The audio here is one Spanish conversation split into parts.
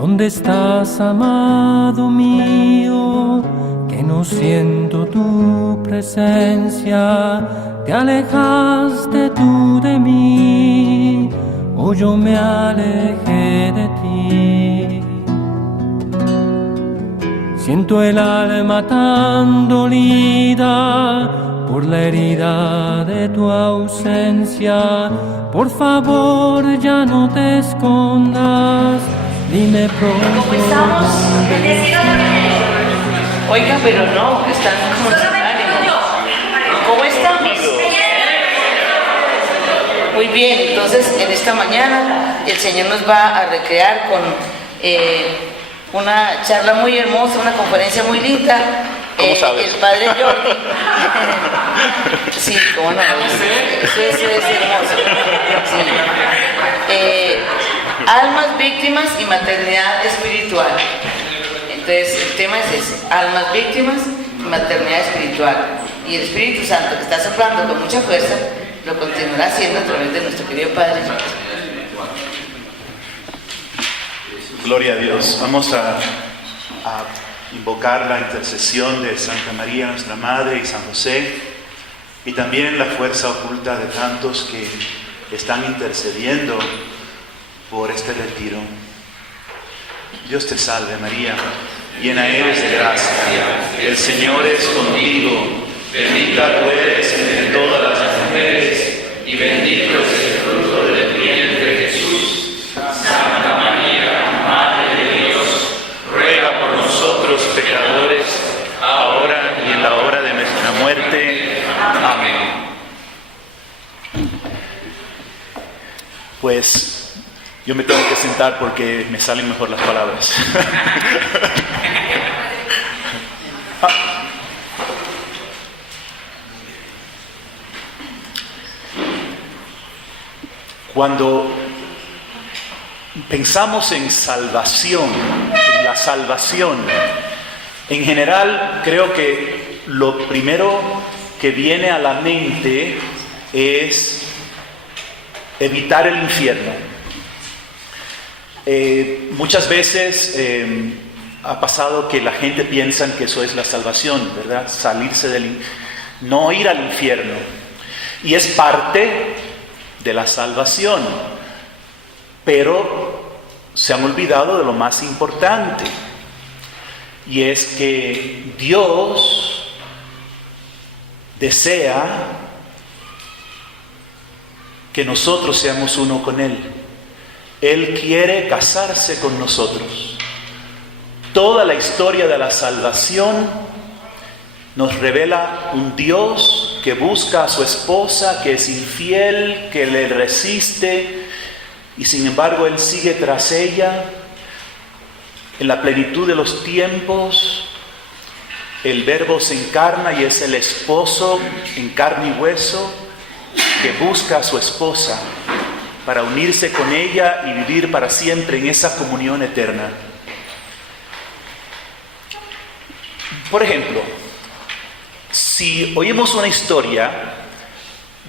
¿Dónde estás, amado mío? Que no siento tu presencia. ¿Te alejaste tú de mí o yo me alejé de ti? Siento el alma tan dolida por la herida de tu ausencia. Por favor, ya no te escondas, dime pronto. ¿Cómo estamos? Oiga, pero no, están como sin ánimo. ¿Cómo estamos? Muy bien, entonces en esta mañana el Señor nos va a recrear con una charla muy hermosa, una conferencia muy linda. ¿Cómo sabes? El Padre Jordi. Sí, cómo no, eso es hermoso. Sí. Almas víctimas y maternidad espiritual. Entonces el tema es ese, almas víctimas y maternidad espiritual. Y el Espíritu Santo, que está soplando con mucha fuerza, lo continuará haciendo a través de nuestro querido Padre Jordi. Gloria a Dios. Vamos a invocar la intercesión de Santa María, nuestra Madre, y San José, y también la fuerza oculta de tantos que están intercediendo por este retiro. Dios te salve, María, llena eres de gracia, el Señor es contigo, bendita tú eres entre todas las mujeres, y bendito es el fruto de tu vientre, Jesús. Santa María, Madre de Dios, ruega por nosotros pecadores, ahora y en la hora de nuestra muerte. Amén. Pues yo me tengo que sentar porque me salen mejor las palabras. Cuando pensamos en salvación, en la salvación, en general creo que lo primero que viene a la mente es evitar el infierno. Muchas veces ha pasado que la gente piensa que eso es la salvación, ¿verdad? Salirse no ir al infierno. Y es parte de la salvación, pero se han olvidado de lo más importante, y es que Dios desea que nosotros seamos uno con Él. Él quiere casarse con nosotros. Toda la historia de la salvación nos revela un Dios que busca a su esposa, que es infiel, que le resiste, y sin embargo Él sigue tras ella. En la plenitud de los tiempos, el Verbo se encarna y es el esposo en carne y hueso que busca a su esposa para unirse con ella y vivir para siempre en esa comunión eterna. Por ejemplo, si oímos una historia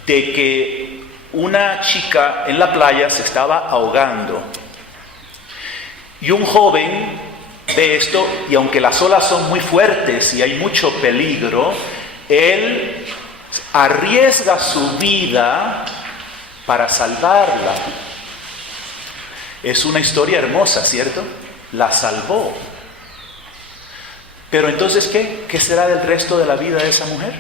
de que una chica en la playa se estaba ahogando y un joven ve esto, y aunque las olas son muy fuertes y hay mucho peligro, él arriesga su vida para salvarla. Es una historia hermosa, ¿cierto? La salvó. Pero entonces, ¿qué será del resto de la vida de esa mujer?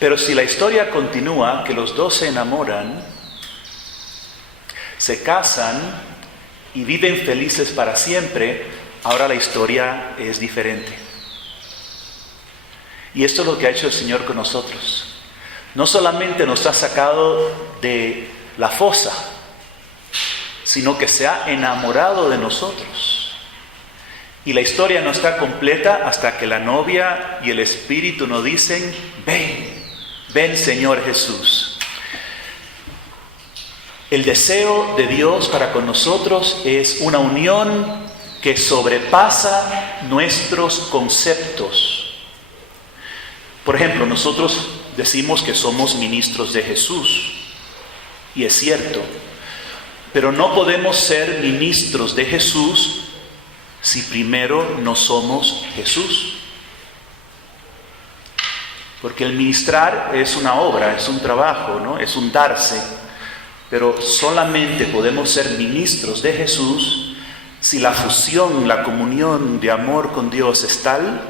Pero si la historia continúa, que los dos se enamoran, se casan y viven felices para siempre, ahora la historia es diferente. Y esto es lo que ha hecho el Señor con nosotros. No solamente nos ha sacado de la fosa, sino que se ha enamorado de nosotros. Y la historia no está completa hasta que la novia y el Espíritu nos dicen: ven, ven Señor Jesús. El deseo de Dios para con nosotros es una unión que sobrepasa nuestros conceptos. Por ejemplo, nosotros decimos que somos ministros de Jesús, y es cierto, Pero no podemos ser ministros de Jesús si primero no somos Jesús. Porque el ministrar es una obra, es un trabajo, ¿no? Es un darse. Pero solamente podemos ser ministros de Jesús si la fusión, la comunión de amor con Dios es tal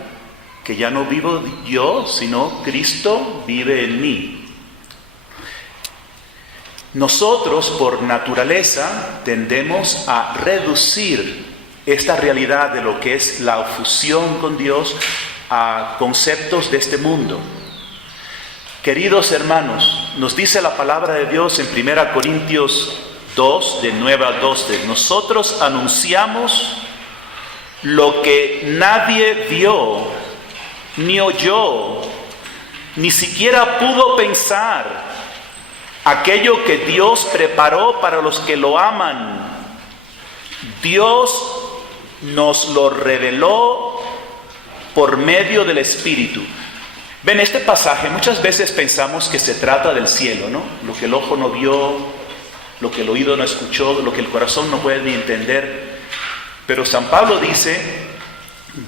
que ya no vivo yo, sino Cristo vive en mí. Nosotros, por naturaleza, tendemos a reducir esta realidad de lo que es la fusión con Dios a conceptos de este mundo. Queridos hermanos, nos dice la palabra de Dios en 1 Corintios 2, de 9 al 12, nosotros anunciamos lo que nadie vio, ni oyó, ni siquiera pudo pensar, aquello que Dios preparó para los que lo aman. Dios nos lo reveló por medio del Espíritu. Ven, este pasaje muchas veces pensamos que se trata del cielo, ¿no? Lo que el ojo no vio, lo que el oído no escuchó, lo que el corazón no puede ni entender. Pero San Pablo dice,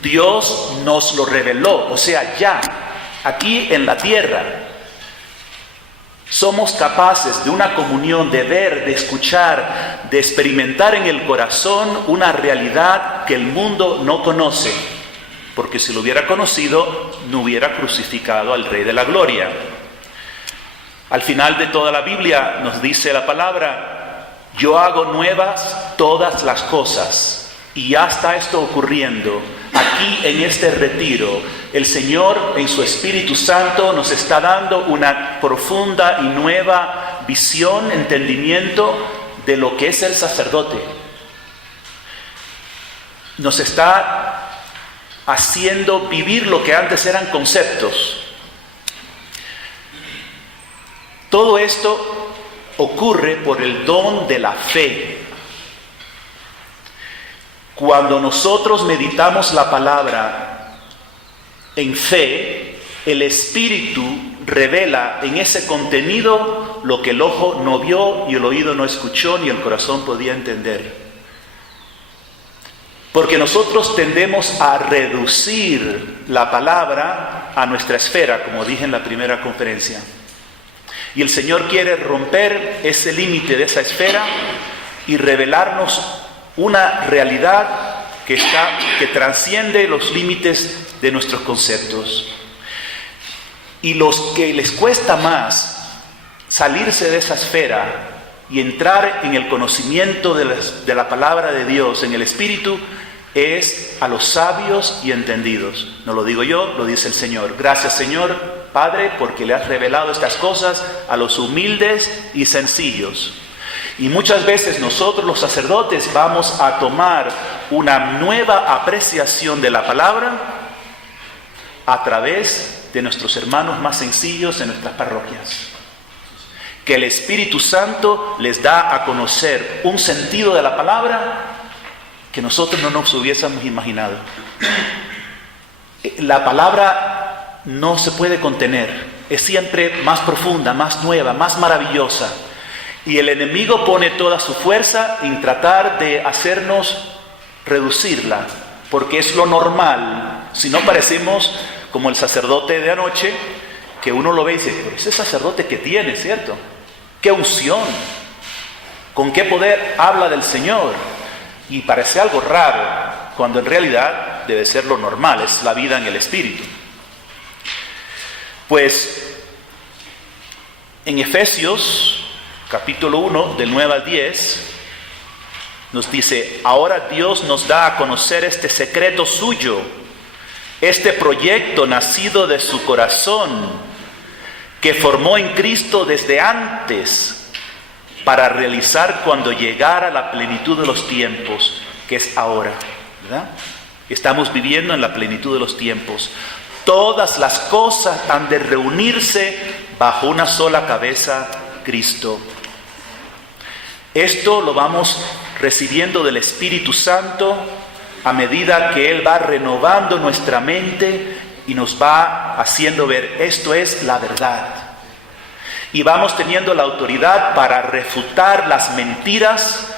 Dios nos lo reveló, o sea, ya, aquí en la tierra. Somos capaces de una comunión, de ver, de escuchar, de experimentar en el corazón una realidad que el mundo no conoce. Porque si lo hubiera conocido, no hubiera crucificado al Rey de la Gloria. Al final de toda la Biblia nos dice la palabra, yo hago nuevas todas las cosas. Y ya está esto ocurriendo. Aquí en este retiro, el Señor en su Espíritu Santo nos está dando una profunda y nueva visión, entendimiento de lo que es el sacerdote. Nos está haciendo vivir lo que antes eran conceptos. Todo esto ocurre por el don de la fe. Cuando nosotros meditamos la palabra en fe, el Espíritu revela en ese contenido lo que el ojo no vio y el oído no escuchó ni el corazón podía entender. Porque nosotros tendemos a reducir la palabra a nuestra esfera, como dije en la primera conferencia. Y el Señor quiere romper ese límite de esa esfera y revelarnos una realidad que trasciende los límites de nuestros conceptos. Y los que les cuesta más salirse de esa esfera y entrar en el conocimiento de la palabra de Dios, en el Espíritu, es a los sabios y entendidos. No lo digo yo, lo dice el Señor. Gracias, Señor Padre, porque le has revelado estas cosas a los humildes y sencillos. Y muchas veces nosotros los sacerdotes vamos a tomar una nueva apreciación de la palabra a través de nuestros hermanos más sencillos en nuestras parroquias. Que el Espíritu Santo les da a conocer un sentido de la palabra que nosotros no nos hubiésemos imaginado. La palabra no se puede contener, es siempre más profunda, más nueva, más maravillosa. Y el enemigo pone toda su fuerza en tratar de hacernos reducirla, porque es lo normal. Si no parecemos como el sacerdote de anoche, que uno lo ve y dice, pero ese sacerdote que tiene, ¿cierto? ¡Qué unción! ¿Con qué poder habla del Señor? Y parece algo raro, cuando en realidad debe ser lo normal, es la vida en el Espíritu. Pues en Efesios capítulo 1, del 9 al 10, nos dice, ahora Dios nos da a conocer este secreto suyo, este proyecto nacido de su corazón, que formó en Cristo desde antes, para realizar cuando llegara la plenitud de los tiempos, que es ahora, ¿verdad? Estamos viviendo en la plenitud de los tiempos. Todas las cosas han de reunirse bajo una sola cabeza, Cristo. Esto lo vamos recibiendo del Espíritu Santo a medida que Él va renovando nuestra mente y nos va haciendo ver, esto es la verdad. Y vamos teniendo la autoridad para refutar las mentiras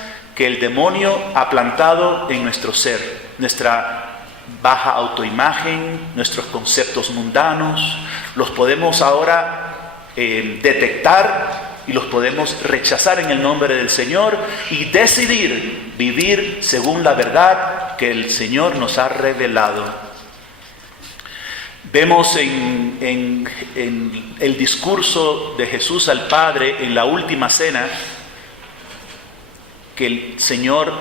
que el demonio ha plantado en nuestro ser, nuestra baja autoimagen, nuestros conceptos mundanos, los podemos ahora detectar y los podemos rechazar en el nombre del Señor y decidir vivir según la verdad que el Señor nos ha revelado. Vemos en el discurso de Jesús al Padre en la última cena que el Señor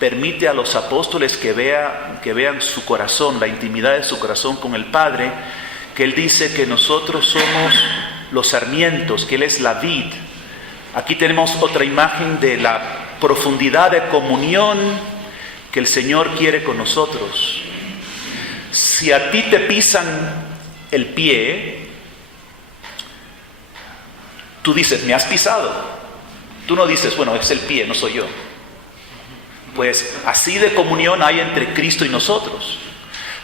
permite a los apóstoles que vean su corazón, la intimidad de su corazón con el Padre, que Él dice que nosotros somos los sarmientos, que Él es la vid. Aquí tenemos otra imagen de la profundidad de comunión que el Señor quiere con nosotros. Si a ti te pisan el pie, tú dices, me has pisado. Tú no dices, bueno, es el pie, no soy yo. Pues así de comunión hay entre Cristo y nosotros.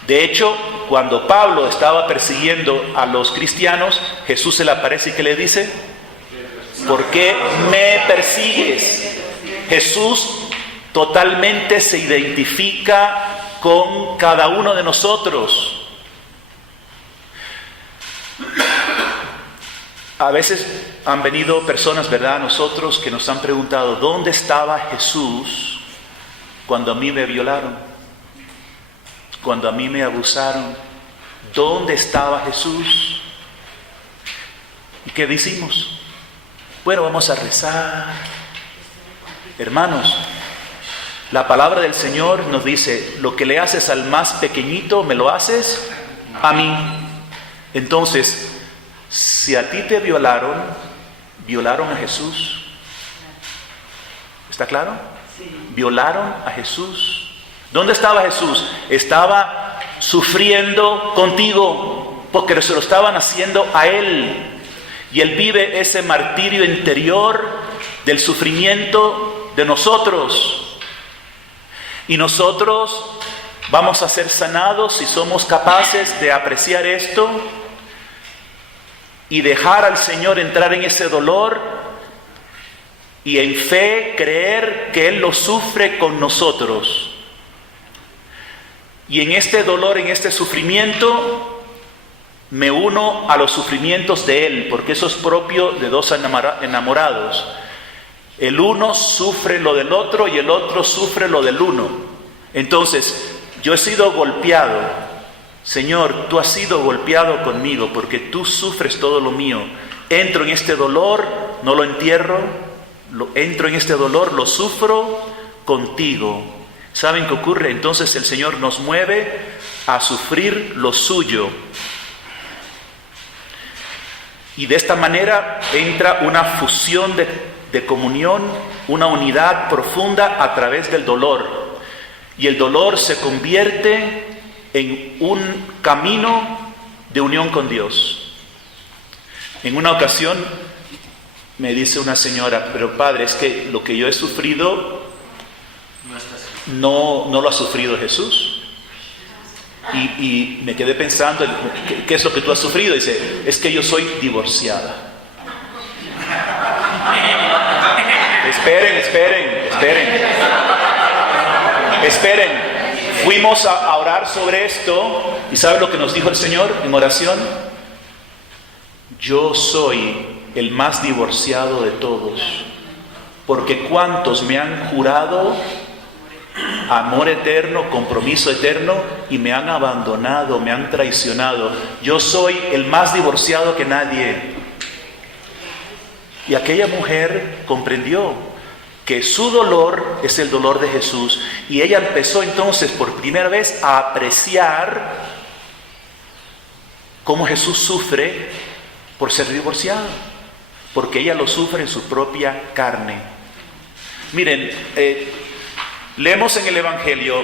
De hecho, cuando Pablo estaba persiguiendo a los cristianos, Jesús se le aparece y ¿qué le dice? ¿Por qué me persigues? Jesús totalmente se identifica con cada uno de nosotros. A veces han venido personas, ¿verdad?, a nosotros que nos han preguntado, ¿dónde estaba Jesús cuando a mí me violaron? Cuando a mí me abusaron. ¿Dónde estaba Jesús? ¿Y qué decimos? Bueno, vamos a rezar. Hermanos, la palabra del Señor nos dice, lo que le haces al más pequeñito, me lo haces a mí. Entonces, si a ti te violaron a Jesús. ¿Está claro? Violaron a Jesús. ¿Dónde estaba Jesús? Estaba sufriendo contigo, porque se lo estaban haciendo a Él. Y Él vive ese martirio interior del sufrimiento de nosotros. Y nosotros vamos a ser sanados si somos capaces de apreciar esto y dejar al Señor entrar en ese dolor y en fe creer que Él lo sufre con nosotros. Y en este dolor, en este sufrimiento, me uno a los sufrimientos de Él, porque eso es propio de dos enamorados. El uno sufre lo del otro y el otro sufre lo del uno. Entonces, yo he sido golpeado. Señor, tú has sido golpeado conmigo porque tú sufres todo lo mío. Entro en este dolor, no lo entierro, entro en este dolor, lo sufro contigo. ¿Saben qué ocurre? Entonces el Señor nos mueve a sufrir lo suyo. Y de esta manera entra una fusión de comunión, una unidad profunda a través del dolor. Y el dolor se convierte en un camino de unión con Dios. En una ocasión me dice una señora, pero padre, es que lo que yo he sufrido no lo ha sufrido Jesús. Y me quedé pensando, ¿qué es lo que tú has sufrido? Dice, es que yo soy divorciada. Esperen. Fuimos a orar sobre esto y ¿saben lo que nos dijo el Señor en oración? Yo soy el más divorciado de todos, porque cuantos me han jurado amor eterno, compromiso eterno, y me han abandonado, me han traicionado. Yo soy el más divorciado que nadie. Y aquella mujer comprendió que su dolor es el dolor de Jesús, y ella empezó entonces por primera vez a apreciar cómo Jesús sufre por ser divorciado, porque ella lo sufre en su propia carne. Miren, leemos en el Evangelio,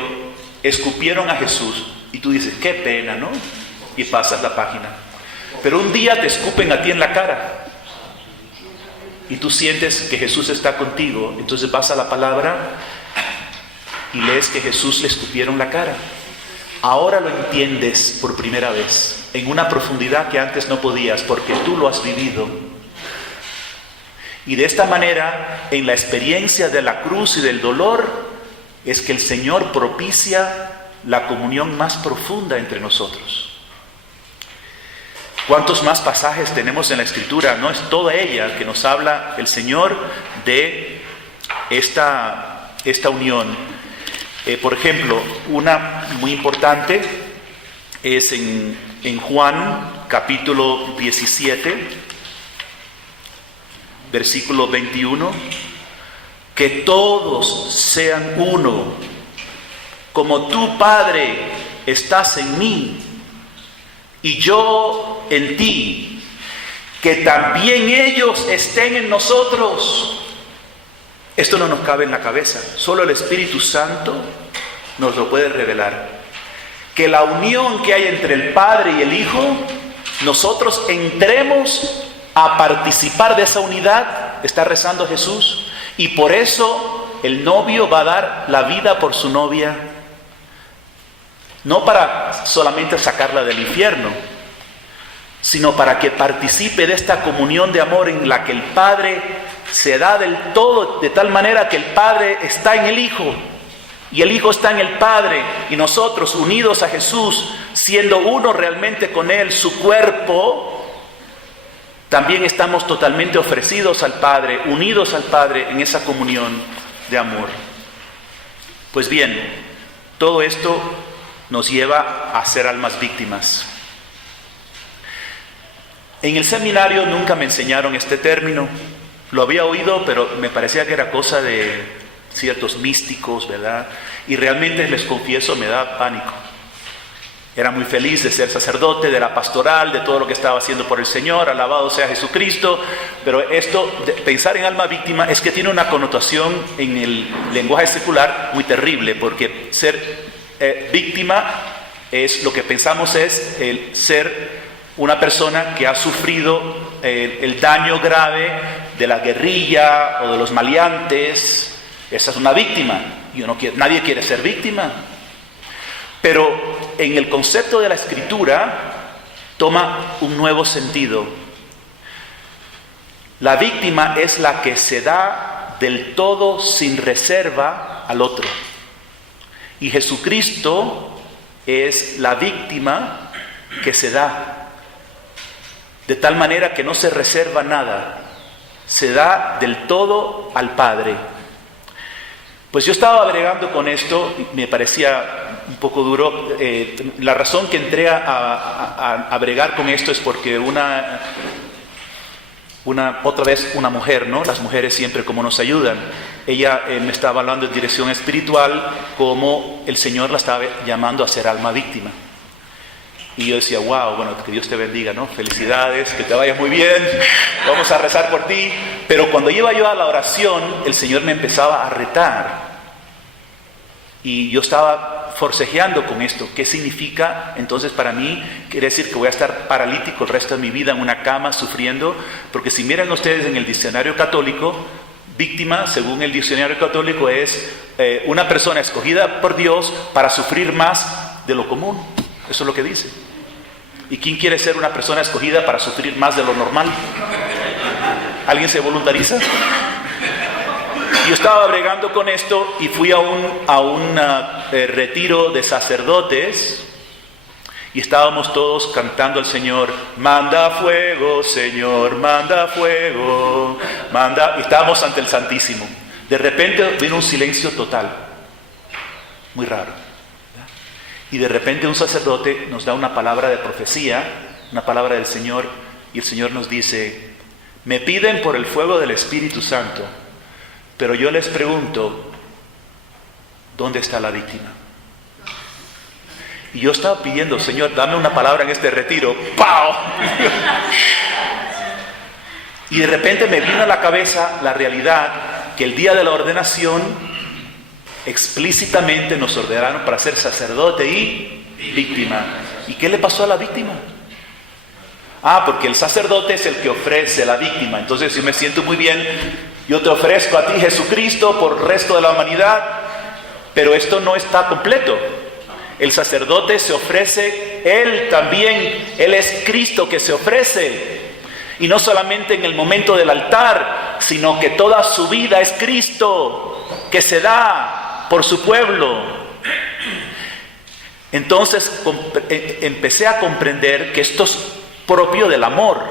escupieron a Jesús, y tú dices, qué pena, ¿no? Y pasas la página. Pero un día te escupen a ti en la cara, y tú sientes que Jesús está contigo, entonces vas a la palabra y lees que Jesús le escupieron la cara. Ahora lo entiendes por primera vez, en una profundidad que antes no podías, porque tú lo has vivido. Y de esta manera, en la experiencia de la cruz y del dolor, es que el Señor propicia la comunión más profunda entre nosotros. ¿Cuántos más pasajes tenemos en la Escritura? No es toda ella que nos habla el Señor de esta unión. Por ejemplo, una muy importante es en Juan capítulo 17, versículo 21, que todos sean uno, como tú, Padre, estás en mí y yo en ti, que también ellos estén en nosotros. Esto no nos cabe en la cabeza, solo el Espíritu Santo nos lo puede revelar. Que la unión que hay entre el Padre y el Hijo, nosotros entremos a participar de esa unidad, está rezando Jesús, y por eso el novio va a dar la vida por su novia, no para solamente sacarla del infierno, sino para que participe de esta comunión de amor en la que el Padre se da del todo, de tal manera que el Padre está en el Hijo y el Hijo está en el Padre, y nosotros unidos a Jesús, siendo uno realmente con Él, su cuerpo, también estamos totalmente ofrecidos al Padre, unidos al Padre en esa comunión de amor. Pues bien, todo esto nos lleva a ser almas víctimas. En el seminario nunca me enseñaron este término. Lo había oído, pero me parecía que era cosa de ciertos místicos, ¿verdad? Y realmente, les confieso, me da pánico. Era muy feliz de ser sacerdote, de la pastoral, de todo lo que estaba haciendo por el Señor, alabado sea Jesucristo, pero esto, de pensar en alma víctima, es que tiene una connotación en el lenguaje secular muy terrible, porque ser víctima es lo que pensamos es el ser una persona que ha sufrido el daño grave de la guerrilla o de los maleantes. Esa es una víctima. Nadie quiere ser víctima. Pero en el concepto de la Escritura toma un nuevo sentido. La víctima es la que se da del todo sin reserva al otro. Y Jesucristo es la víctima que se da de tal manera que no se reserva nada, se da del todo al Padre. Pues yo estaba bregando con esto, me parecía un poco duro. La razón que entré a bregar con esto es porque otra vez una mujer, ¿no? Las mujeres siempre como nos ayudan. Ella me estaba hablando en dirección espiritual, como el Señor la estaba llamando a ser alma víctima. Y yo decía, wow, bueno, que Dios te bendiga, ¿no? Felicidades, que te vaya muy bien, vamos a rezar por ti. Pero cuando iba yo a la oración, el Señor me empezaba a retar. Y yo estaba forcejeando con esto. ¿Qué significa? Entonces para mí, quiere decir que voy a estar paralítico el resto de mi vida en una cama sufriendo. Porque si miran ustedes en el diccionario católico, víctima, según el diccionario católico, es una persona escogida por Dios para sufrir más de lo común. Eso es lo que dice. ¿Y quién quiere ser una persona escogida para sufrir más de lo normal? ¿Alguien se voluntariza? Yo estaba bregando con esto y fui a un retiro de sacerdotes y estábamos todos cantando al Señor: manda fuego, Señor, manda fuego, manda. Y estábamos ante el Santísimo. De repente vino un silencio total, muy raro. Y de repente un sacerdote nos da una palabra de profecía, una palabra del Señor, y el Señor nos dice: me piden por el fuego del Espíritu Santo, pero yo les pregunto, ¿dónde está la víctima? Y yo estaba pidiendo: Señor, dame una palabra en este retiro. ¡Pau! Y de repente me vino a la cabeza la realidad que el día de la ordenación explícitamente nos ordenaron para ser sacerdote y víctima. ¿Y qué le pasó a la víctima? Porque el sacerdote es el que ofrece a la víctima. Entonces, yo me siento muy bien, yo te ofrezco a ti, Jesucristo, por el resto de la humanidad. Pero esto no está completo. El sacerdote se ofrece, él también, él es Cristo que se ofrece. Y no solamente en el momento del altar, sino que toda su vida es Cristo, que se da por su pueblo. Entonces empecé a comprender que esto es propio del amor.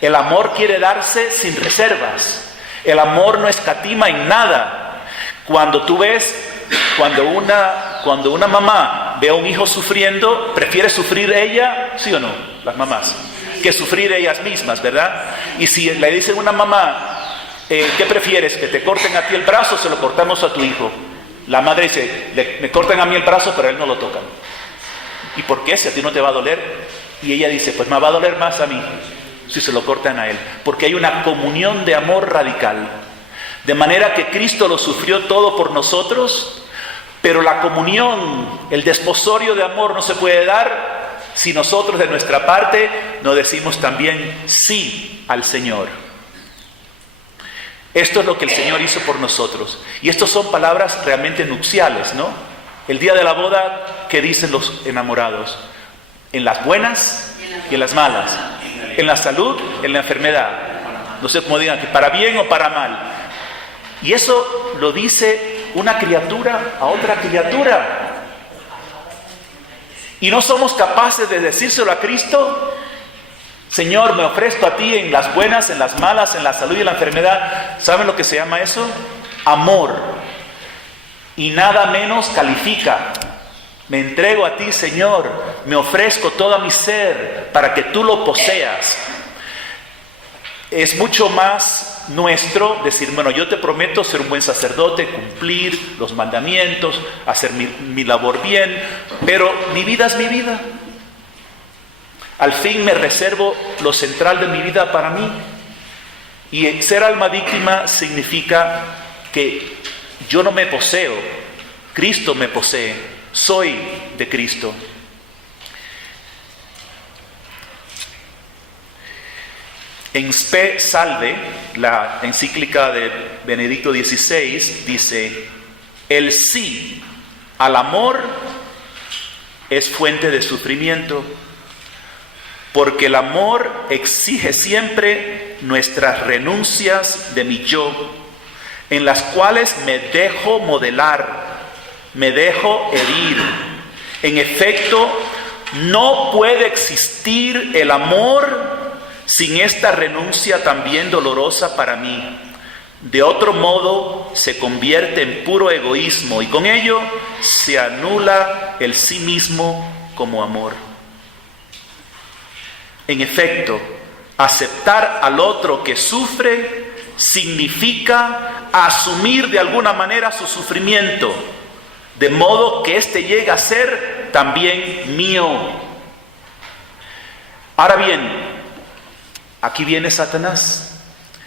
El amor quiere darse sin reservas. El amor no escatima en nada. Cuando tú ves, cuando una mamá ve a un hijo sufriendo, prefiere sufrir ella, ¿sí o no? Las mamás, que sufrir ellas mismas, ¿verdad? Y si le dicen a una mamá, ¿qué prefieres? ¿Que te corten a ti el brazo o se lo cortamos a tu hijo? La madre dice, me cortan a mí el brazo, pero a él no lo tocan. ¿Y por qué? Si a ti no te va a doler. Y ella dice, pues me va a doler más a mí si se lo cortan a él. Porque hay una comunión de amor radical. De manera que Cristo lo sufrió todo por nosotros, pero la comunión, el desposorio de amor no se puede dar si nosotros de nuestra parte no decimos también sí al Señor. Esto es lo que el Señor hizo por nosotros. Y estas son palabras realmente nupciales, ¿no? El día de la boda, ¿qué dicen los enamorados? En las buenas y en las malas. En la salud, en la enfermedad. No sé cómo digan, que para bien o para mal. Y eso lo dice una criatura a otra criatura. Y no somos capaces de decírselo a Cristo. Señor, me ofrezco a ti en las buenas, en las malas, en la salud y en la enfermedad. ¿Saben lo que se llama eso? Amor. Y nada menos califica. Me entrego a ti, Señor. Me ofrezco todo mi ser para que tú lo poseas. Es mucho más nuestro decir, bueno, yo te prometo ser un buen sacerdote, cumplir los mandamientos, hacer mi labor bien, pero mi vida es mi vida. Al fin me reservo lo central de mi vida para mí. Y ser alma víctima significa que yo no me poseo, Cristo me posee, soy de Cristo. En Spe Salve, la encíclica de Benedicto XVI, dice, el sí al amor es fuente de sufrimiento, porque el amor exige siempre nuestras renuncias de mi yo, en las cuales me dejo modelar, me dejo herir. En efecto, no puede existir el amor sin esta renuncia también dolorosa para mí. De otro modo, se convierte en puro egoísmo y con ello se anula el sí mismo como amor. En efecto, aceptar al otro que sufre significa asumir de alguna manera su sufrimiento, de modo que éste llegue a ser también mío. Ahora bien, aquí viene Satanás,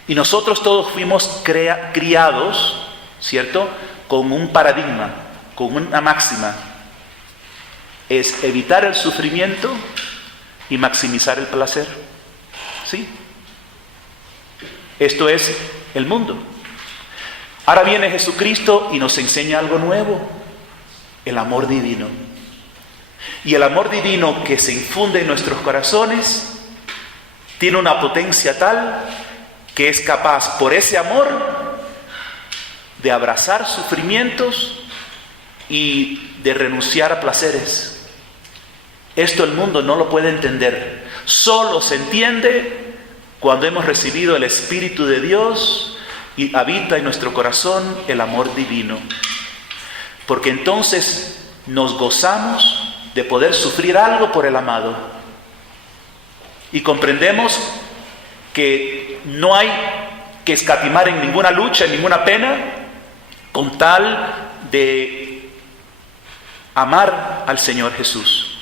y nosotros todos fuimos criados, ¿cierto?, con un paradigma, con una máxima, es evitar el sufrimiento y maximizar el placer. ¿Sí? Esto es el mundo. Ahora viene Jesucristo y nos enseña algo nuevo, el amor divino. Y el amor divino que se infunde en nuestros corazones tiene una potencia tal que es capaz, por ese amor, de abrazar sufrimientos y de renunciar a placeres. Esto el mundo no lo puede entender. Solo se entiende cuando hemos recibido el Espíritu de Dios y habita en nuestro corazón el amor divino. Porque entonces nos gozamos de poder sufrir algo por el amado. Y comprendemos que no hay que escatimar en ninguna lucha, en ninguna pena, con tal de amar al Señor Jesús.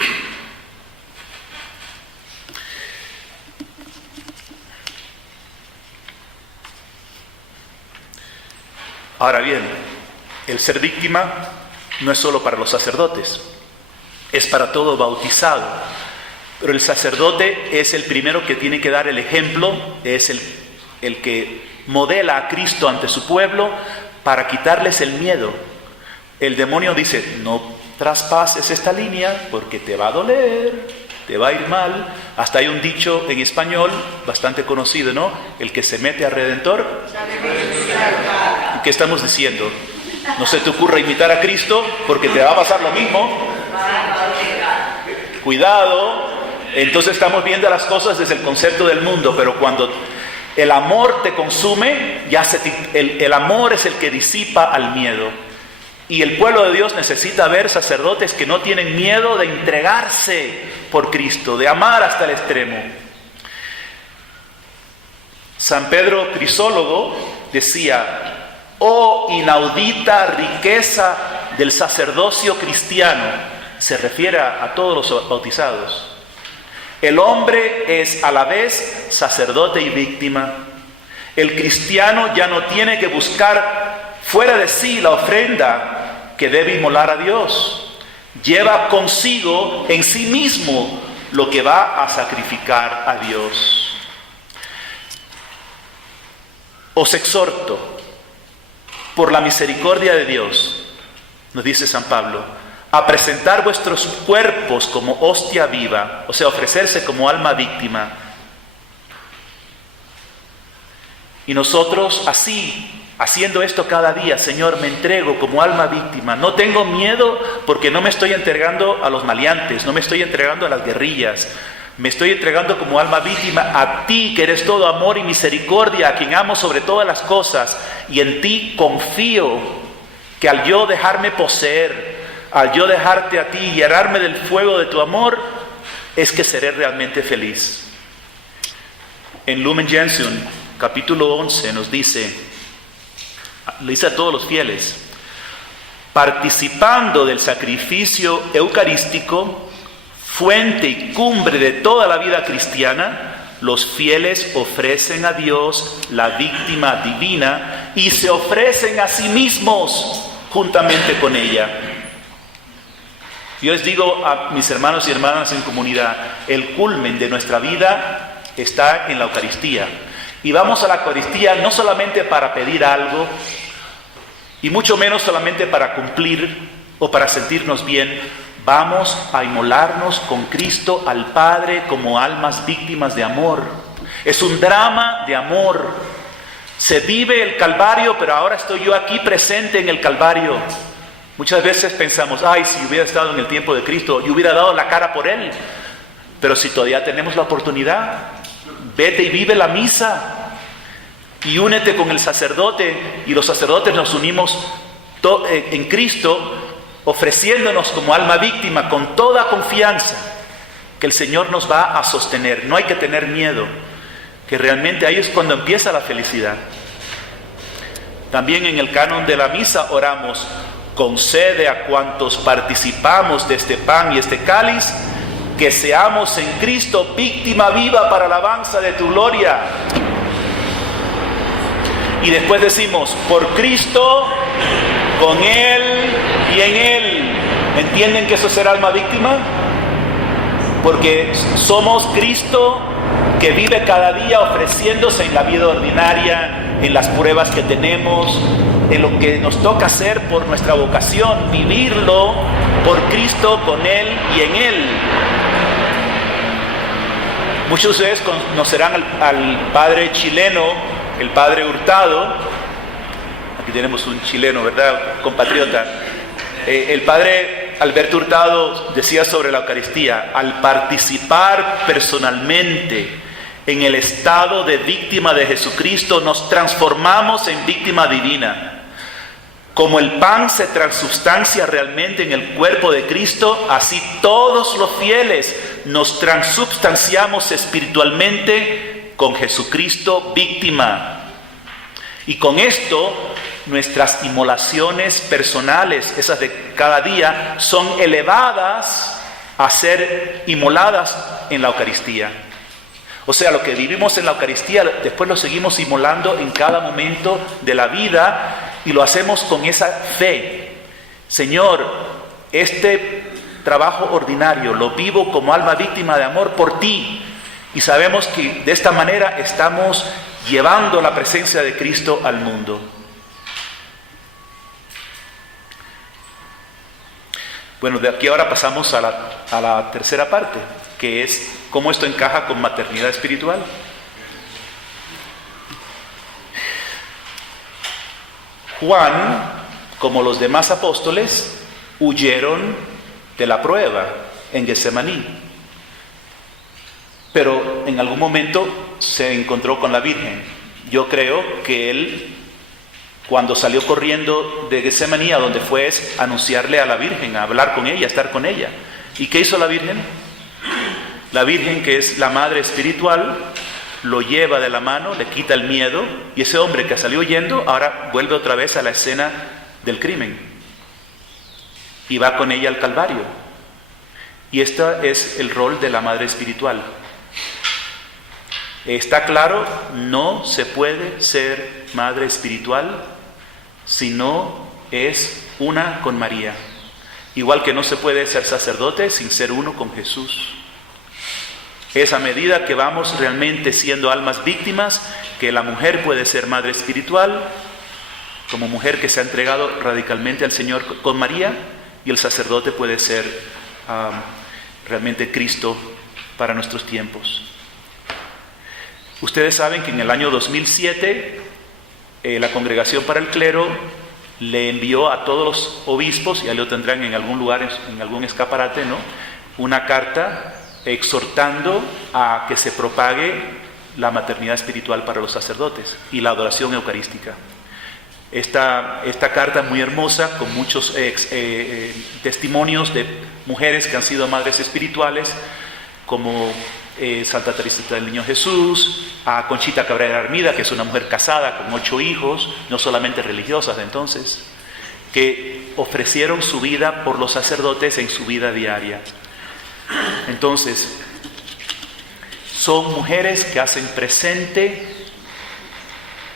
Ahora bien, el ser víctima no es solo para los sacerdotes, es para todo bautizado. Pero el sacerdote es el primero que tiene que dar el ejemplo, es el que modela a Cristo ante su pueblo para quitarles el miedo. El demonio dice, no traspases esta línea porque te va a doler. te va a ir mal. Hasta hay un dicho en español bastante conocido, ¿no? El que se mete al Redentor. ¿Qué estamos diciendo? No se te ocurra imitar a Cristo porque te va a pasar lo mismo. Cuidado. Entonces estamos viendo las cosas desde el concepto del mundo, pero cuando el amor te consume, el amor es el que disipa al miedo. Y el pueblo de Dios necesita ver sacerdotes que no tienen miedo de entregarse por Cristo, de amar hasta el extremo. San Pedro Crisólogo decía: oh inaudita riqueza del sacerdocio cristiano. Se refiere a todos los bautizados. El hombre es a la vez sacerdote y víctima. El cristiano ya no tiene que buscar fuera de sí la ofrenda que debe inmolar a Dios. Lleva consigo en sí mismo lo que va a sacrificar a Dios. Os exhorto, por la misericordia de Dios, nos dice San Pablo, a presentar vuestros cuerpos como hostia viva, o sea, ofrecerse como alma víctima. Y nosotros así, haciendo esto cada día: Señor, me entrego como alma víctima. No tengo miedo porque no me estoy entregando a los maleantes, no me estoy entregando a las guerrillas. Me estoy entregando como alma víctima a ti, que eres todo amor y misericordia, a quien amo sobre todas las cosas. Y en ti confío que al yo dejarme poseer, al yo dejarte a ti y llenarme del fuego de tu amor, es que seré realmente feliz. En Lumen Gentium, capítulo 11, nos dice, le dice a todos los fieles: participando del sacrificio eucarístico, fuente y cumbre de toda la vida cristiana, los fieles ofrecen a Dios la víctima divina y se ofrecen a sí mismos juntamente con ella. Yo les digo a mis hermanos y hermanas en comunidad, el culmen de nuestra vida está en la Eucaristía. Y vamos a la Eucaristía no solamente para pedir algo, y mucho menos solamente para cumplir o para sentirnos bien. Vamos a inmolarnos con Cristo al Padre como almas víctimas de amor. Es un drama de amor. Se vive el Calvario, pero ahora estoy yo aquí presente en el Calvario. Muchas veces pensamos: ay, si hubiera estado en el tiempo de Cristo, yo hubiera dado la cara por Él. Pero si todavía tenemos la oportunidad, vete y vive la misa y únete con el sacerdote, y los sacerdotes nos unimos en Cristo, ofreciéndonos como alma víctima con toda confianza que el Señor nos va a sostener. No hay que tener miedo, que realmente ahí es cuando empieza la felicidad. También en el canon de la misa oramos: concede a cuantos participamos de este pan y este cáliz, que seamos en Cristo víctima viva para alabanza de tu gloria. Y después decimos: por Cristo, con Él y en Él. ¿Entienden que eso será alma víctima? Porque somos Cristo que vive cada día ofreciéndose en la vida ordinaria, en las pruebas que tenemos, en lo que nos toca hacer por nuestra vocación, vivirlo por Cristo, con Él y en Él. Muchos de ustedes conocerán al padre chileno, el padre Hurtado. Aquí tenemos un chileno, ¿verdad? Compatriota. El padre Alberto Hurtado decía sobre la Eucaristía: al participar personalmente en el estado de víctima de Jesucristo, nos transformamos en víctima divina. Como el pan se transubstancia realmente en el cuerpo de Cristo, así todos los fieles nos transubstanciamos espiritualmente con Jesucristo víctima. Y con esto, nuestras inmolaciones personales, esas de cada día, son elevadas a ser inmoladas en la Eucaristía. O sea, lo que vivimos en la Eucaristía, después lo seguimos inmolando en cada momento de la vida, y lo hacemos con esa fe. Señor, este trabajo ordinario lo vivo como alma víctima de amor por ti. Y sabemos que de esta manera estamos llevando la presencia de Cristo al mundo. Bueno, de aquí ahora pasamos a la tercera parte. que es cómo esto encaja con maternidad espiritual. Juan, como los demás apóstoles, huyeron de la prueba en Getsemaní, pero en algún momento se encontró con la Virgen. Yo creo que él, cuando salió corriendo de Getsemaní, a donde fue es anunciarle a la Virgen, a hablar con ella, a estar con ella. ¿Y qué hizo la Virgen? La Virgen, que es la madre espiritual, lo lleva de la mano, le quita el miedo, y ese hombre que salió huyendo ahora vuelve otra vez a la escena del crimen y va con ella al Calvario. Y este es el rol de la madre espiritual. Está claro, no se puede ser madre espiritual si no es una con María. Igual que no se puede ser sacerdote sin ser uno con Jesús. Es a medida que vamos realmente siendo almas víctimas que la mujer puede ser madre espiritual, como mujer que se ha entregado radicalmente al Señor con María, y el sacerdote puede ser realmente Cristo para nuestros tiempos. Ustedes saben que en el año 2007 la Congregación para el Clero le envió a todos los obispos, ya lo tendrán en algún lugar, en algún escaparate, ¿no?, una carta exhortando a que se propague la maternidad espiritual para los sacerdotes y la adoración eucarística. Esta carta muy hermosa, con muchos testimonios de mujeres que han sido madres espirituales, como Santa Teresita del Niño Jesús, a Conchita Cabrera Armida, que es una mujer casada con 8 hijos, no solamente religiosas de entonces, que ofrecieron su vida por los sacerdotes en su vida diaria. Entonces, son mujeres que hacen presente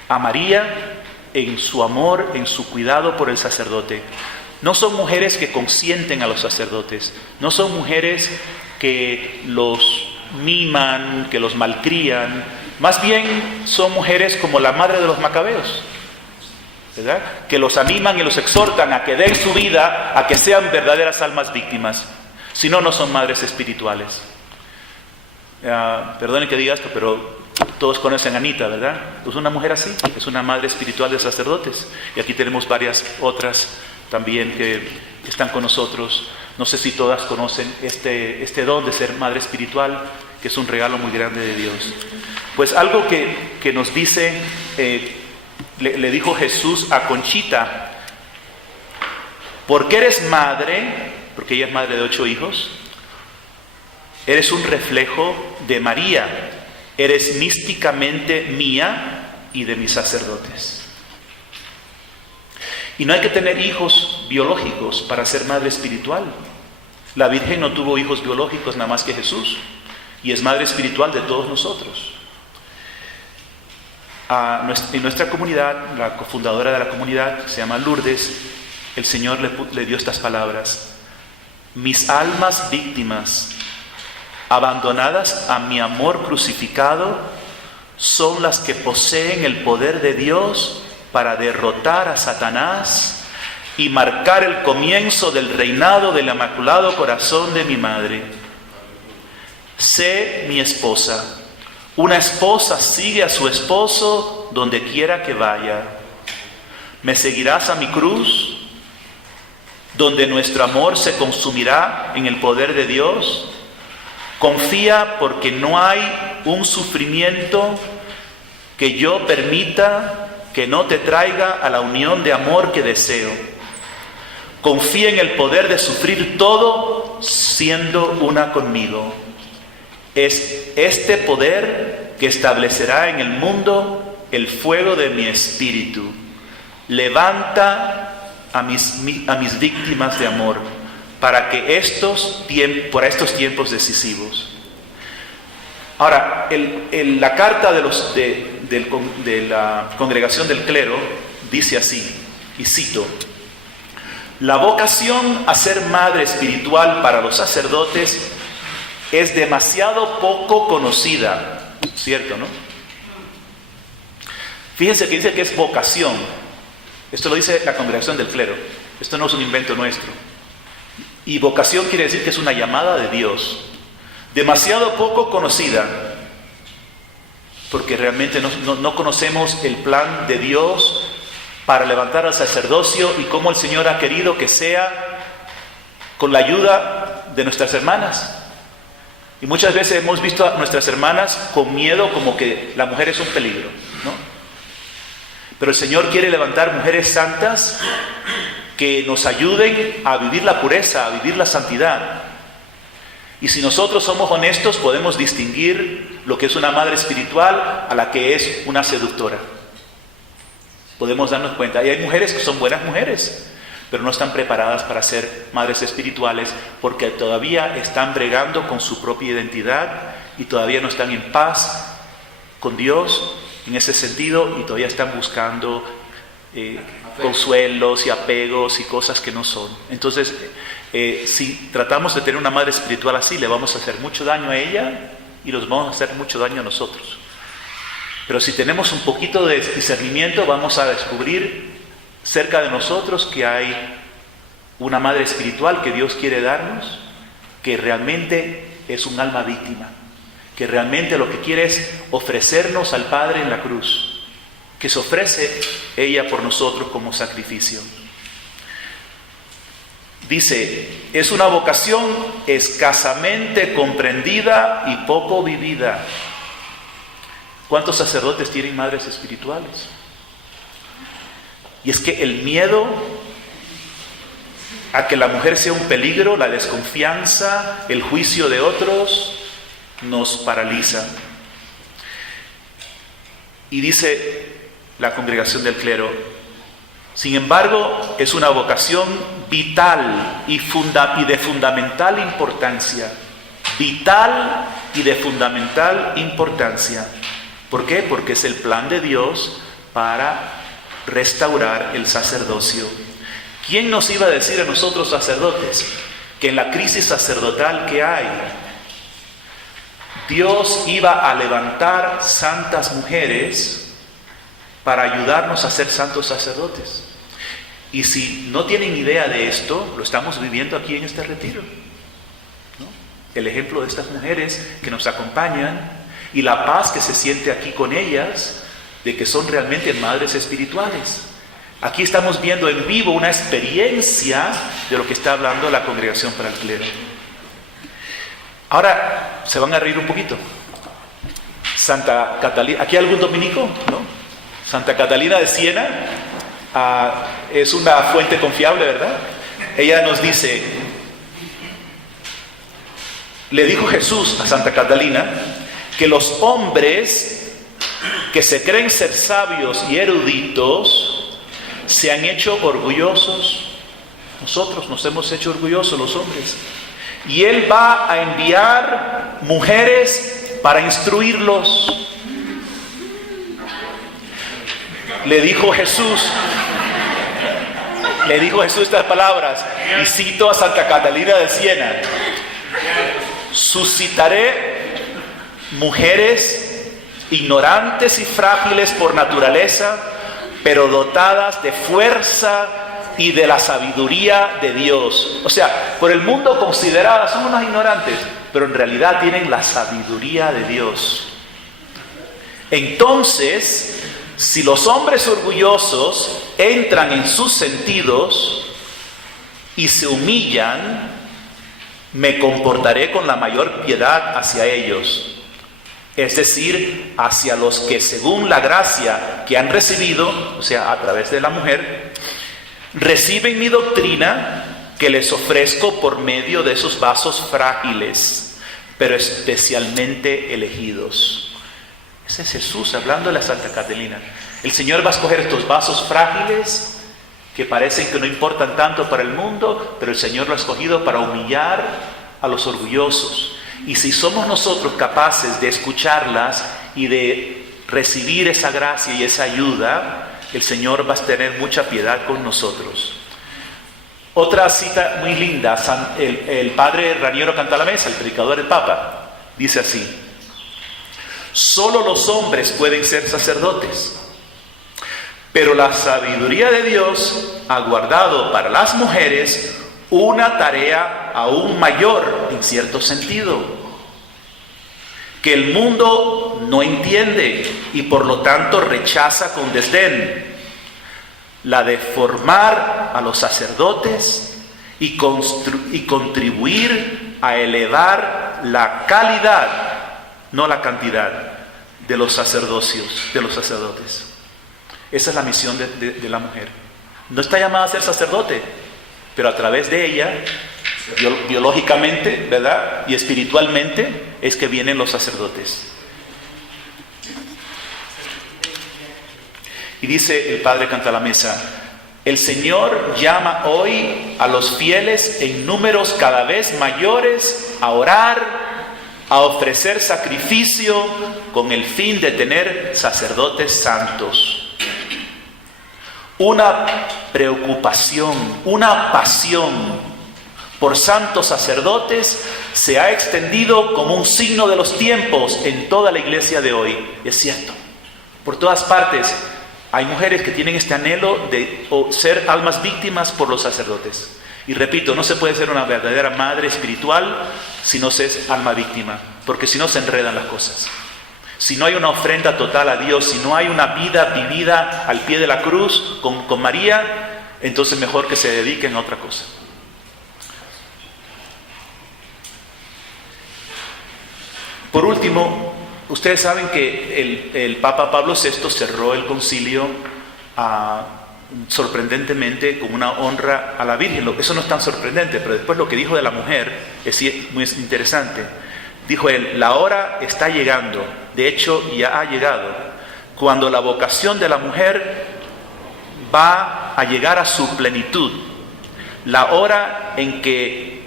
a María en su amor, en su cuidado por el sacerdote. No son mujeres que consienten a los sacerdotes, no son mujeres que los miman, que los malcrían, más bien son mujeres como la madre de los macabeos, ¿verdad?, que los animan y los exhortan a que den su vida, a que sean verdaderas almas víctimas. Si no, no son madres espirituales. Perdone que diga esto, pero todos conocen a Anita, ¿verdad? Pues una mujer así, es una madre espiritual de sacerdotes. Y aquí tenemos varias otras también que están con nosotros. No sé si todas conocen este don de ser madre espiritual, que es un regalo muy grande de Dios. Pues algo que nos dice, le dijo Jesús a Conchita: porque eres madre, porque ella es madre de 8 hijos, eres un reflejo de María, eres místicamente mía y de mis sacerdotes. Y no hay que tener hijos biológicos para ser madre espiritual. La Virgen no tuvo hijos biológicos nada más que Jesús, y es madre espiritual de todos nosotros. En nuestra comunidad, la cofundadora de la comunidad, se llama Lourdes, el Señor le dio estas palabras: mis almas víctimas, abandonadas a mi amor crucificado, son las que poseen el poder de Dios para derrotar a Satanás y marcar el comienzo del reinado del Inmaculado Corazón de mi Madre. Sé mi esposa. Una esposa sigue a su esposo donde quiera que vaya. ¿Me seguirás a mi cruz, donde nuestro amor se consumirá en el poder de Dios? Confía, porque no hay un sufrimiento que yo permita que no te traiga a la unión de amor que deseo. Confía en el poder de sufrir todo siendo una conmigo. Es este poder que establecerá en el mundo el fuego de mi espíritu. Levanta a mis víctimas de amor para estos tiempos decisivos. Ahora, la carta de la Congregación del Clero dice así, y cito: la vocación a ser madre espiritual para los sacerdotes es demasiado poco conocida. ¿Cierto, no? Fíjense que dice que es vocación. Esto lo dice la Congregación del Clero. Esto no es un invento nuestro. Y vocación quiere decir que es una llamada de Dios. demasiado poco conocida, porque realmente no conocemos el plan de Dios para levantar al sacerdocio y cómo el Señor ha querido que sea con la ayuda de nuestras hermanas. Y muchas veces hemos visto a nuestras hermanas con miedo, como que la mujer es un peligro, ¿no? Pero el Señor quiere levantar mujeres santas que nos ayuden a vivir la pureza, a vivir la santidad. Y si nosotros somos honestos, podemos distinguir lo que es una madre espiritual a la que es una seductora. Podemos darnos cuenta. Y hay mujeres que son buenas mujeres, pero no están preparadas para ser madres espirituales porque todavía están bregando con su propia identidad y todavía no están en paz con Dios en ese sentido, y todavía están buscando consuelos y apegos y cosas que no son. Entonces, si tratamos de tener una madre espiritual así, le vamos a hacer mucho daño a ella y nos vamos a hacer mucho daño a nosotros. Pero si tenemos un poquito de discernimiento, vamos a descubrir cerca de nosotros que hay una madre espiritual que Dios quiere darnos, que realmente es un alma víctima, que realmente lo que quiere es ofrecernos al Padre en la cruz, que se ofrece ella por nosotros como sacrificio. Dice, es una vocación escasamente comprendida y poco vivida. ¿Cuántos sacerdotes tienen madres espirituales? Y es que el miedo a que la mujer sea un peligro, la desconfianza, el juicio de otros, nos paraliza. Y dice la congregación del clero, sin embargo, es una vocación vital y de fundamental importancia. Vital y de fundamental importancia. ¿Por qué? Porque es el plan de Dios para restaurar el sacerdocio. ¿Quién nos iba a decir a nosotros sacerdotes que en la crisis sacerdotal que hay, Dios iba a levantar santas mujeres para ayudarnos a ser santos sacerdotes? Y si no tienen idea de esto, lo estamos viviendo aquí en este retiro, ¿no? El ejemplo de estas mujeres que nos acompañan y la paz que se siente aquí con ellas, de que son realmente madres espirituales. Aquí estamos viendo en vivo una experiencia de lo que está hablando la congregación para el clero. Ahora se van a reír un poquito. Santa Catalina, ¿aquí hay algún dominico? ¿No? Santa Catalina de Siena es una fuente confiable, ¿verdad? Ella nos dice, le dijo Jesús a Santa Catalina que los hombres que se creen ser sabios y eruditos se han hecho orgullosos. Nosotros nos hemos hecho orgullosos los hombres. Y Él va a enviar mujeres para instruirlos. Le dijo Jesús estas palabras, y cito a Santa Catalina de Siena: suscitaré mujeres ignorantes y frágiles por naturaleza, pero dotadas de fuerza y de la sabiduría de Dios. O sea, por el mundo consideradas son unas ignorantes, pero en realidad tienen la sabiduría de Dios. Entonces, si los hombres orgullosos entran en sus sentidos y se humillan, me comportaré con la mayor piedad hacia ellos. Es decir, hacia los que según la gracia que han recibido, o sea, a través de la mujer, reciben mi doctrina que les ofrezco por medio de esos vasos frágiles, pero especialmente elegidos. Ese es Jesús hablándole a Santa Catalina. El Señor va a escoger estos vasos frágiles que parecen que no importan tanto para el mundo, pero el Señor lo ha escogido para humillar a los orgullosos. Y si somos nosotros capaces de escucharlas y de recibir esa gracia y esa ayuda, el Señor va a tener mucha piedad con nosotros. Otra cita muy linda, el padre Raniero Cantalamessa, el predicador del Papa, dice así: solo los hombres pueden ser sacerdotes, pero la sabiduría de Dios ha guardado para las mujeres una tarea aún mayor en cierto sentido. que el mundo no entiende y por lo tanto rechaza con desdén. La de formar a los sacerdotes y contribuir a elevar la calidad, no la cantidad, de los sacerdotes. Esa es la misión de la mujer. No está llamada a ser sacerdote, pero a través de ella, biológicamente, ¿verdad?, y espiritualmente, es que vienen los sacerdotes. Y dice el Padre Cantalamessa: el Señor llama hoy a los fieles en números cada vez mayores a orar, a ofrecer sacrificio con el fin de tener sacerdotes santos. Una preocupación, una pasión por santos sacerdotes se ha extendido como un signo de los tiempos en toda la iglesia de hoy. Es cierto, por todas partes hay mujeres que tienen este anhelo de ser almas víctimas por los sacerdotes. Y repito, no se puede ser una verdadera madre espiritual si no se es alma víctima, porque si no se enredan las cosas. Si no hay una ofrenda total a Dios, si no hay una vida vivida al pie de la cruz con María, entonces mejor que se dediquen a otra cosa. Por último, ustedes saben que el Papa Pablo VI cerró el concilio sorprendentemente con una honra a la Virgen. Eso no es tan sorprendente, pero después lo que dijo de la mujer es muy interesante. Dijo él: la hora está llegando, de hecho ya ha llegado, cuando la vocación de la mujer va a llegar a su plenitud. La hora en que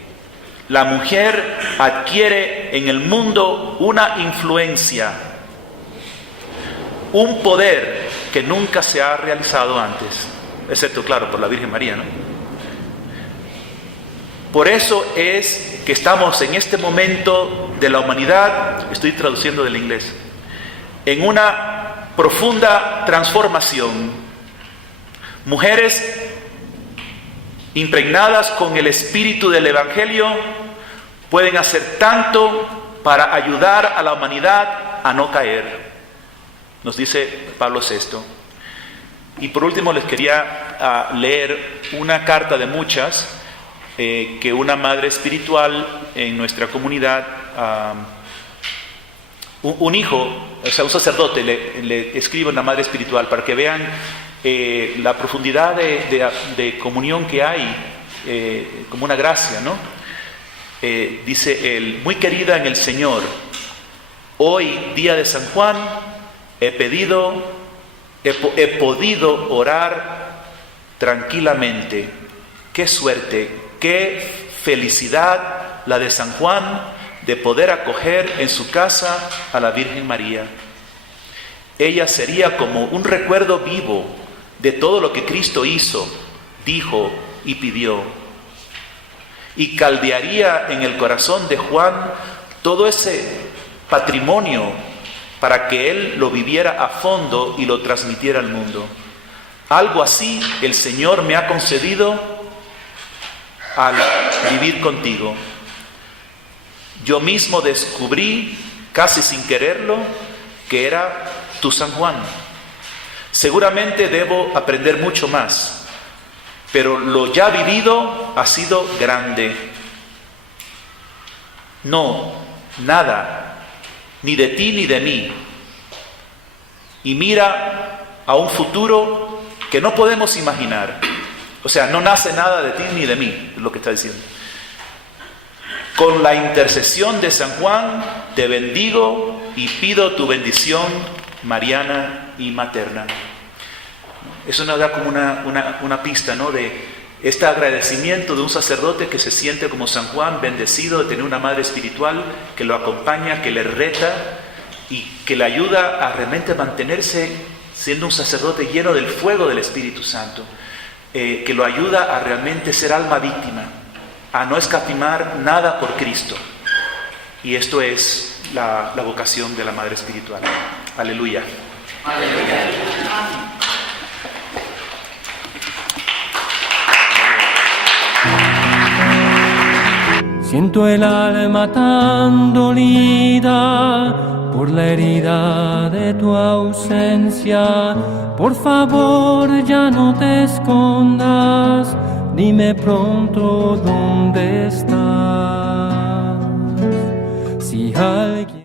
la mujer adquiere en el mundo una influencia, un poder que nunca se ha realizado antes, excepto, claro, por la Virgen María, ¿no? Por eso es que estamos en este momento de la humanidad, estoy traduciendo del inglés, en una profunda transformación. Mujeres impregnadas con el espíritu del Evangelio pueden hacer tanto para ayudar a la humanidad a no caer, nos dice Pablo VI. Y por último les quería leer una carta de muchas que una madre espiritual en nuestra comunidad, un hijo, o sea, un sacerdote le escribe a una madre espiritual para que vean la profundidad de comunión que hay, como una gracia, ¿no? Dice él: muy querida en el Señor, hoy, día de San Juan, he podido orar tranquilamente. Qué suerte, qué felicidad la de San Juan de poder acoger en su casa a la Virgen María. Ella sería como un recuerdo vivo de todo lo que Cristo hizo, dijo y pidió. Y caldearía en el corazón de Juan todo ese patrimonio para que él lo viviera a fondo y lo transmitiera al mundo. Algo así el Señor me ha concedido al vivir contigo. Yo mismo descubrí, casi sin quererlo, que era tu San Juan. Seguramente debo aprender mucho más, pero lo ya vivido ha sido grande. No, nada, ni de ti ni de mí. Y mira a un futuro que no podemos imaginar. O sea, no nace nada de ti ni de mí, es lo que está diciendo. Con la intercesión de San Juan te bendigo y pido tu bendición mariana y materna. Eso nos da como una pista, ¿no?, de este agradecimiento de un sacerdote que se siente como San Juan, bendecido de tener una madre espiritual que lo acompaña, que le reta y que le ayuda a realmente mantenerse siendo un sacerdote lleno del fuego del Espíritu Santo, que lo ayuda a realmente ser alma víctima, a no escatimar nada por Cristo. Y esto es la vocación de la madre espiritual. Aleluya. Aleluya. Siento el alma tan dolida por la herida de tu ausencia. Por favor, ya no te escondas, dime pronto dónde estás. Si alguien